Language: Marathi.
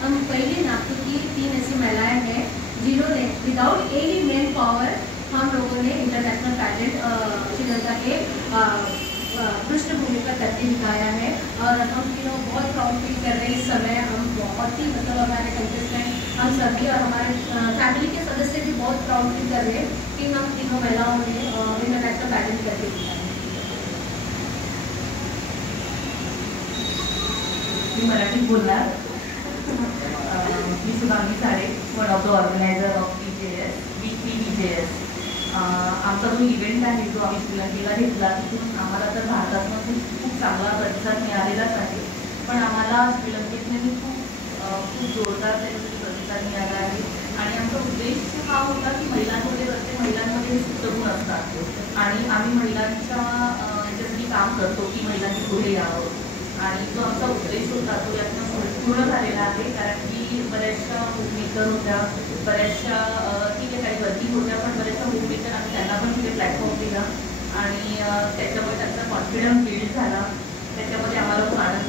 हम पहली नागपुर की 3 ऐसी महिलाएं हैं जिन्होंने विदाउट एनी मेन पावर हम लोगों ने इंटरनेशनल टैलेंट श्रीलंका के पृष्ठभूमि पर करके दिखाया है। और हम तीनों बहुत प्राउड फील कर रहे हैं। इस समय हम बहुत ही मतलब हमारे कंटेस्टेंट हम सभी और हमारे फैमिली के सदस्य भी बहुत प्राउड फील कर रहे हैं कि हम तीनों महिलाओं ने इंटरनेशनल टैलेंट करके दिखाया है। मी मराठीत बोलणार। मी सुभांगी साडे, one of the organiser of BJS, BJS। आमचा जो इव्हेंट आहे जो आम्ही श्रीलंकेला घेतला तिथून आम्हाला तर भारतातून खूप चांगला प्रतिसाद मिळालेलाच आहे, पण आम्हाला श्रीलंकेतूनही खूप जोरदार त्याच्यासाठी प्रतिसाद मिळाला आहे। आणि आमचा उद्देश हा होता की महिलांमध्ये प्रत्येक महिलांमध्ये सुप्तगुण असतात आणि आम्ही महिलांच्या याच्यासाठी काम करतो की महिलांनी पुढे यावं। आणि जो आमचा उद्देश होता तो यातनं पूर्ण झालेला आहे, कारण की बऱ्याचशा होममेकर होत्या, बऱ्याचशा ठीक आहे काही वर्किंग होत्या, पण बऱ्याचशा होममेकर आम्ही त्यांना पण तिथे प्लॅटफॉर्म दिला आणि त्याच्यामुळे त्यांचा कॉन्फिडन्स बिल्ड झाला। त्याच्यामध्ये आम्हाला खूप आनंद